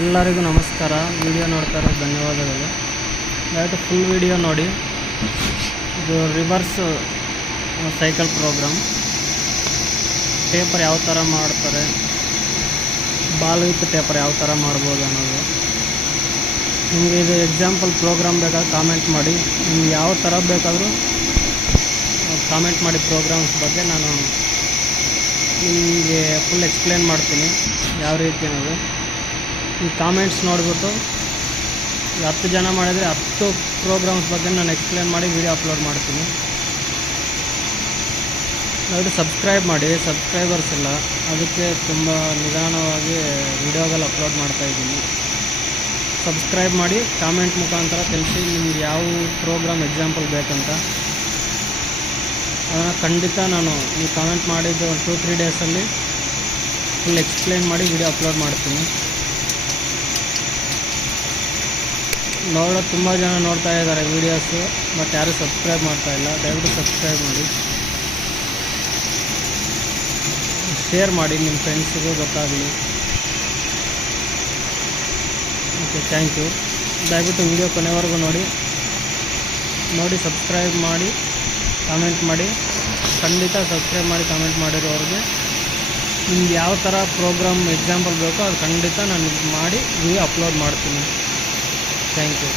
ಎಲ್ಲರಿಗೂ ನಮಸ್ಕಾರ. ವಿಡಿಯೋ ನೋಡ್ತಾ ಇರೋದು ಧನ್ಯವಾದಗಳು. ದಯವಿಟ್ಟು ಫುಲ್ ವಿಡಿಯೋ ನೋಡಿ. ಇದು ರಿವರ್ಸ್ ಸೈಕಲ್ ಪ್ರೋಗ್ರಾಮ್. ಪೇಪರ್ ಯಾವ ಥರ ಮಾಡ್ತಾರೆ, ಬಾಲ್ ವಿತ್ ಪೇಪರ್ ಯಾವ ಥರ ಮಾಡ್ಬೋದು ಅನ್ನೋದು. ನಿಮಗೆ ಇದು ಎಕ್ಸಾಂಪಲ್ ಪ್ರೋಗ್ರಾಮ್ ಬೇಕಾದ್ರೆ ಕಾಮೆಂಟ್ ಮಾಡಿ. ನಿಮ್ಗೆ ಯಾವ ಥರ ಬೇಕಾದರೂ ಕಾಮೆಂಟ್ ಮಾಡಿ. ಪ್ರೋಗ್ರಾಮ್ಸ್ ಬಗ್ಗೆ ನಾನು ನಿಮಗೆ ಫುಲ್ ಎಕ್ಸ್ಪ್ಲೇನ್ ಮಾಡ್ತೀನಿ ಯಾವ ರೀತಿ ಅನ್ನೋದು. ಈ ಕಾಮೆಂಟ್ಸ್ ನೋಡಿಬಿಟ್ಟು 10 ಜನ ಮಾಡಿದರೆ 10 ಪ್ರೋಗ್ರಾಮ್ಸ್ ಬಗ್ಗೆ ನಾನು ಎಕ್ಸ್ಪ್ಲೇನ್ ಮಾಡಿ ವಿಡಿಯೋ ಅಪ್ಲೋಡ್ ಮಾಡ್ತೀನಿ. ದಯವಿಟ್ಟು ಸಬ್ಸ್ಕ್ರೈಬ್ ಮಾಡಿ. ಸಬ್ಸ್ಕ್ರೈಬರ್ಸ್ ಇಲ್ಲ, ಅದಕ್ಕೆ ತುಂಬ ನಿಧಾನವಾಗಿ ವಿಡಿಯೋಗಳು ಅಪ್ಲೋಡ್ ಮಾಡ್ತಾಯಿದ್ದೀನಿ. ಸಬ್ಸ್ಕ್ರೈಬ್ ಮಾಡಿ, ಕಾಮೆಂಟ್ ಮುಖಾಂತರ ತಿಳಿಸಿ ನಿಮ್ಗೆ ಯಾವ ಪ್ರೋಗ್ರಾಮ್ ಎಕ್ಸಾಂಪಲ್ ಬೇಕಂತ. ಅದನ್ನು ಖಂಡಿತ ನಾನು ನೀವು ಕಾಮೆಂಟ್ ಮಾಡಿದ್ದು 2-3 ಡೇಸಲ್ಲಿ ಫುಲ್ ಎಕ್ಸ್ಪ್ಲೇನ್ ಮಾಡಿ ವಿಡಿಯೋ ಅಪ್ಲೋಡ್ ಮಾಡ್ತೀನಿ. ತುಂಬ ಜನ ನೋಡ್ತಾ ಇದ್ದಾರೆ ವೀಡಿಯೋಸು, ಬಟ್ ಯಾರೂ ಸಬ್ಸ್ಕ್ರೈಬ್ ಮಾಡ್ತಾಯಿಲ್ಲ. ದಯವಿಟ್ಟು ಸಬ್ಸ್ಕ್ರೈಬ್ ಮಾಡಿ, ಶೇರ್ ಮಾಡಿ, ನಿಮ್ಮ ಫ್ರೆಂಡ್ಸಿಗೂ ಗೊತ್ತಾಗಲಿ. Okay, thank you. ದಯವಿಟ್ಟು ವಿಡಿಯೋ ಕೊನೆವರೆಗೂ ನೋಡಿ ಸಬ್ಸ್ಕ್ರೈಬ್ ಮಾಡಿ, ಕಾಮೆಂಟ್ ಮಾಡಿ. ಖಂಡಿತ ಸಬ್ಸ್ಕ್ರೈಬ್ ಮಾಡಿ ಕಾಮೆಂಟ್ ಮಾಡಿರೋರಿಗೆ ನಿಮ್ಗೆ ಯಾವ ಥರ ಪ್ರೋಗ್ರಾಮ್ ಎಕ್ಸಾಂಪಲ್ ಬೇಕೋ ಅದು ಖಂಡಿತ ನಾನು ಮಾಡಿ ವಿಡಿಯೋ ಅಪ್ಲೋಡ್ ಮಾಡ್ತೀನಿ. Thank you.